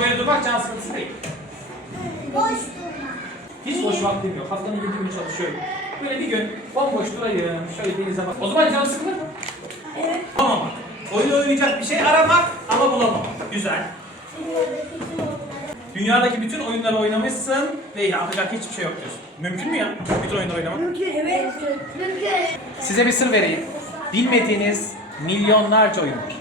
Böyle durmak can sıkıntısı değil. Boş durma. Hiç boş vaktim yok. Haftanın 7 günü çalışıyorum. Böyle bir gün bomboş durayım. Şöyle denize bak. O zaman can sıkılır mı? Evet. Bulamamak. Oyun oynayacak bir şey aramak ama bulamamak. Güzel. Dünyadaki bütün oyunları oynamışsın ve yapacak hiçbir şey yok diyorsun. Mümkün mü ya? Bütün oyunları oynamak. Mümkün. Evet. Mümkün. Size bir sır vereyim. Bilmediğiniz milyonlarca oyun var.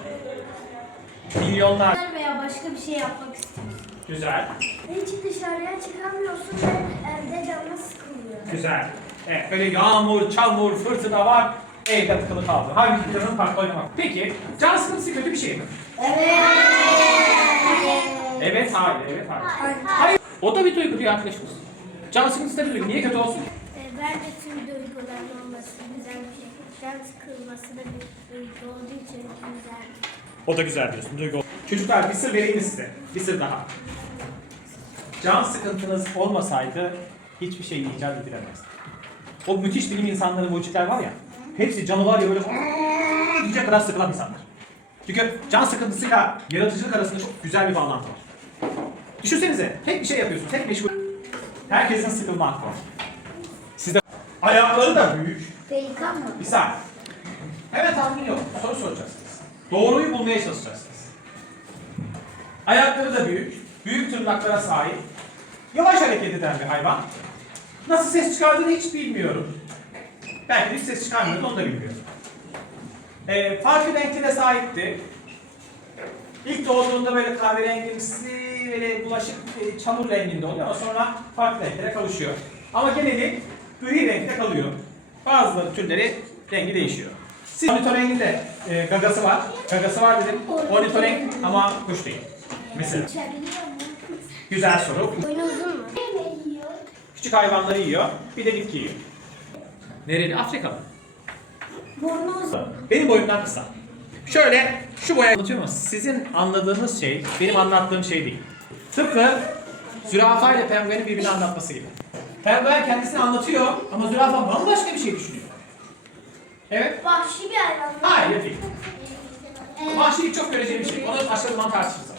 Milyonlar. Veya başka bir şey yapmak istiyorsun. Güzel. Hiç dışarıya çıkamıyorsun ve evde canın sıkılıyor. Güzel. Evet, böyle yağmur, çamur, fırtına var. Evde tıkılı kaldı. Halbuki canın farklı oynamak. Peki, can sıkıntısı kötü bir şey mi? Evet. Evet, hayır, evet, hayır. Hayır. O da bir duygu diyor arkadaşımız. Can sıkıntısı da bir duygu. Niye kötü olsun? Ee, Bence tüm duyguların olması güzel bir şey. Can sıkılması da bir duygu olduğu için güzel. O da güzel diyorsun. Duygu. Çocuklar bir sır vereyim size? Bir sır daha. Can sıkıntınız olmasaydı hiçbir şey icat edilemezdi. O müthiş bilim insanları, mucitler var ya, hepsi canı var ya böyle diyecek kadar sıkılan insanlar. Çünkü can sıkıntısıyla yaratıcılık arasında çok güzel bir bağlantı var. Düşünsenize, tek bir şey yapıyorsun, tek meşgul. Herkesin sıkılma hakkı var. Sizde ayakları da büyük. Pelikan mı? Bir saniye. Evet tahmin yok. Soru soracaksınız. Doğruyu bulmaya çalışacaksınız. Ayakları da büyük. Büyük tırnaklara sahip. Yavaş hareket eden bir hayvan. Nasıl ses çıkardığını hiç bilmiyorum. Belki hiç ses çıkarmıyordu onu da bilmiyorum. Ee, farklı renklere sahipti. İlk doğduğunda böyle kahverengimsi, böyle bulaşık e, çamur renginde oluyor ama sonra farklı renklere kavuşuyor. Ama geneli gri renkte kalıyor. Bazıları türleri rengi değişiyor. Siz ornitorenkin de e, gagası var. Gagası var dedim. Ornitorenk ama kuş değil. Mesela. Mu? Güzel soru. Boynu uzun mu? Küçük hayvanları yiyor. Bir de bitki yiyor. Nereli? Afrikalı. Burnu uzun. Benim boyumdan kısa. Şöyle şu boya anlatıyorum ama sizin anladığınız şey benim anlattığım şey değil. Tıpkı zürafa ile penguenin birbirini anlatması gibi. Penguen kendisini anlatıyor ama zürafa bambaşka bir şey düşünüyor. Evet. Vahşi bir hayvan mı? Hayır değil. Vahşilik çok göreceli bir şey. Onu başka zaman tartışırız.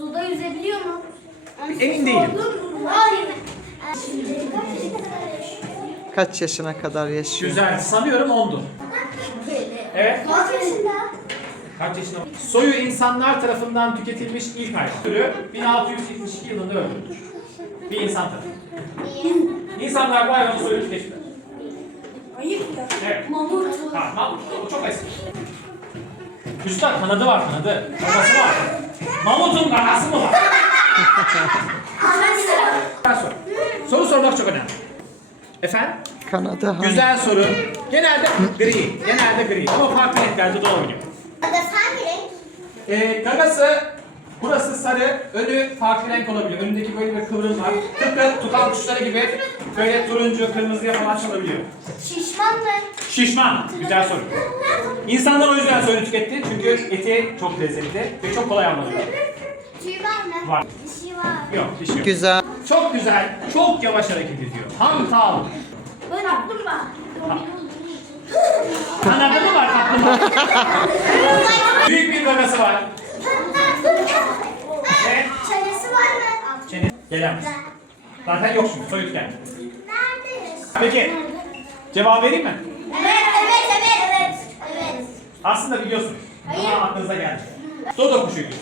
Suda yüzebiliyor mu? Emin değilim. Hayır. Kaç yaşına kadar yaşıyor? Güzel. Sanıyorum ondu. Evet. Kaç yaşında? Kaç yaşında? Soyu insanlar tarafından tüketilmiş ilk hayvan. Türü 1672 yılında öldürülmüş. Bir insan tarafından. İnsanlar bu hayvanın soyunu tükettiler. Ayıp ya. Evet. Mamut. Ha, mamut. O çok eski. Çocuklar kanadı var kanadı. Kafası var. Mamutun kakası mı var? Soru. Soru sormak çok önemli. Efendim? Kanadı hangi? Güzel soru. Genelde gri. Genelde gri. Ama farklı renklerde de oynuyor. Gagası hangi renk? Ee, gagası burası sarı, önü farklı renk olabiliyor. Önündeki böyle bir kıvrım var. Tıpkı tutan kuşları gibi böyle turuncu, kırmızıya falan çalabiliyor. Şişman mı? Şişman. Güzel soru. İnsanlar o yüzden soyunu tüketti. Çünkü eti çok lezzetli ve çok kolay alınıyor. Tüy var mı? Var. Dişi var. Yok, dişi yok. Güzel. Çok güzel, çok yavaş hareket ediyor. Tam tam. Ben kaplumbağa. Kanadı mı var kaplumbağa? Büyük bir gagası var. Ve Çenesi var mı? çene gelemez. Zaten yok şimdi, soyut. Neredeyiz? Peki, cevap vereyim mi? Evet, evet, evet, evet. Evet. Aslında biliyorsunuz. Ama aklınıza geldi. Dodo kuşuydu.